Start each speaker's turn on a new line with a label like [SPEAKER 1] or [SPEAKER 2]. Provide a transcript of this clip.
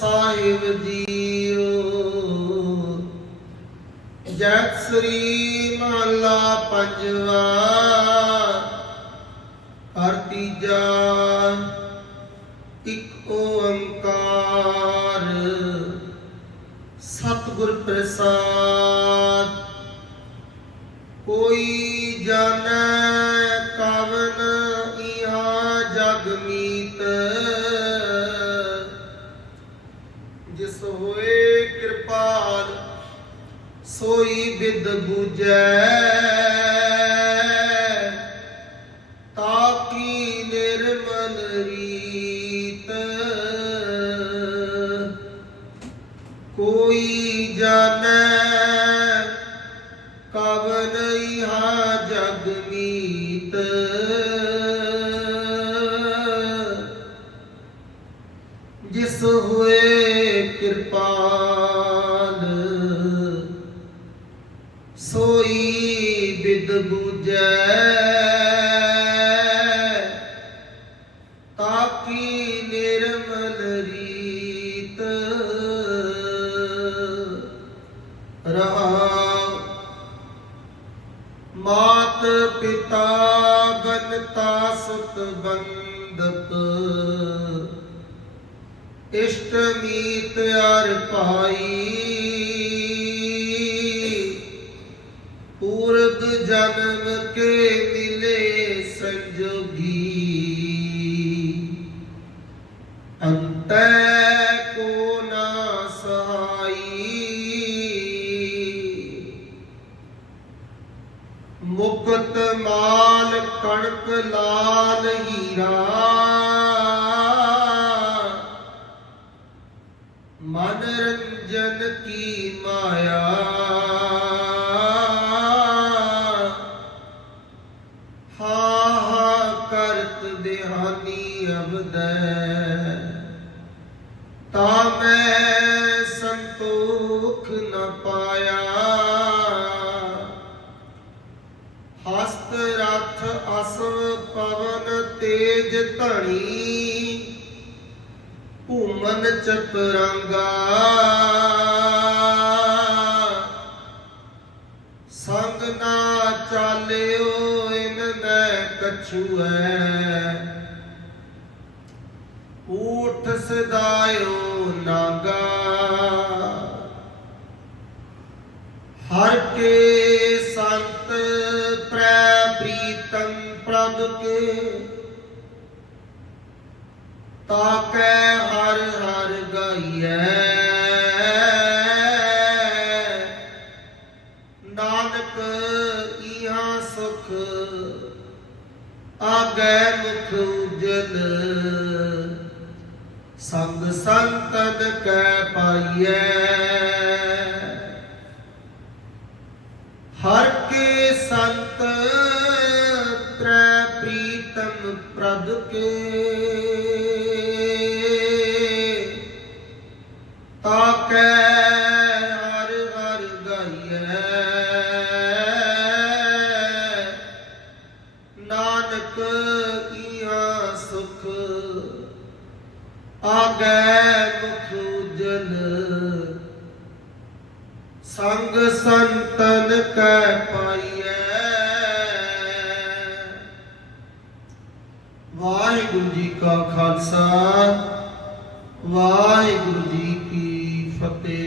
[SPEAKER 1] ਸਾਹਿਬ JIO ਜੈ ਸ੍ਰੀ ਮਹਲਾ ਪੰਜਵਾ, ਹਰ ਤੀਜਾ ਇੱਕ ਓੰਕਾਰ। ਸਤਿਗੁਰ ਪ੍ਰਸਾਦ, ਕੋਈ ਜਾਣੈ ਕਵਨ, ਇਹਾ ਜਗ ਮੀਤ ਜਿਸ ਹੋਏ ਕਿਰਪਾਲ, ਸੋਈ ਬਿਦ ਬੁਝੈ। ਤਾਕੀ ਨਿਰਮਲ ਰੀਤ, ਕੋਈ ਜਾਣੈ, ਕਵਨ ਇਹਾ ਜਗ ਮੀਤ। ਕਿਰਪਾਲ ਸੋਈ ਬਿਦ ਬੁਝੈ ਤਾਕੀ ਨਿਰਮਲ ਰੀਤ। ਰਹਾਉ ਮਾਤ ਪਿਤਾ ਬਨਤਾ ਸੁਤ ਬੰਦਪ। ਇਸ਼ਟ ਮੀਤ ਅਰ ਪਾਈ ਪੂਰਬ ਜਨਮ ਕੇ ਮਿਲੇ ਸੰਜੋਗੀ। ਅੰਤੈ ਕੋ ਨਾ ਸਹਾਈ। ਮੁਕਤ ਮਾਲ ਕਣਕ ਲਾਲ ਹੀਰਾ। ਮਨ ਰੰਜਨ ਕੀ ਮਾਇਆ? ਹਾ ਹਾ ਕਰਤ ਬਿਹਾਨੀ ਅਬਦੈ। ਤਾ ਮੈਂ ਸੰਤੋਖ ਨ ਪਾਇਆ। ਹਸਤ ਰਥ ਅਸਵ ਪਵਨ ਤੇਜ ਧਣੀ। ਭੂਮਨ ਚਤਰੰਗਾ। ਸੰਗ ਨਾ ਚਾਲਿਓ, ਇਨ ਮੈਂ ਕਛੂਐ। ਊਠ ਸਦਾਇਓ ਨਾਗਾ। ਹਰ ਕੇ ਸੰਤ ਪ੍ਰੈ ਪ੍ਰੀਤਮ ਪ੍ਰਭ ਕੇ। ਤਾਕੈ ਹਰ ਹਰ ਗਾਈਐ। ਨਾਨਕ ਇਹਾਂ ਸੁਖ, ਆਗੈ ਮੁਖ ਉਜਲ। ਸੰਗ ਸੰਤਨ ਕੈ ਪਾਈਐ। ਹਰ ਕੇ ਸੰਤ ਤ੍ਰੈ ਪ੍ਰੀਤਮ ਪ੍ਰਭ ਕੇ। ਸੁਖ ਆਗੈ ਮੁਖ ਉਜਲ। ਸੰਗ ਸੰਤਨ ਕੈ ਪਾਈਐ। ਵਾਹਿਗੁਰੂ ਜੀ ਕਾ ਖਾਲਸਾ, ਵਾਹਿਗੁਰੂ ਜੀ ਕੀ ਫਤਿਹ।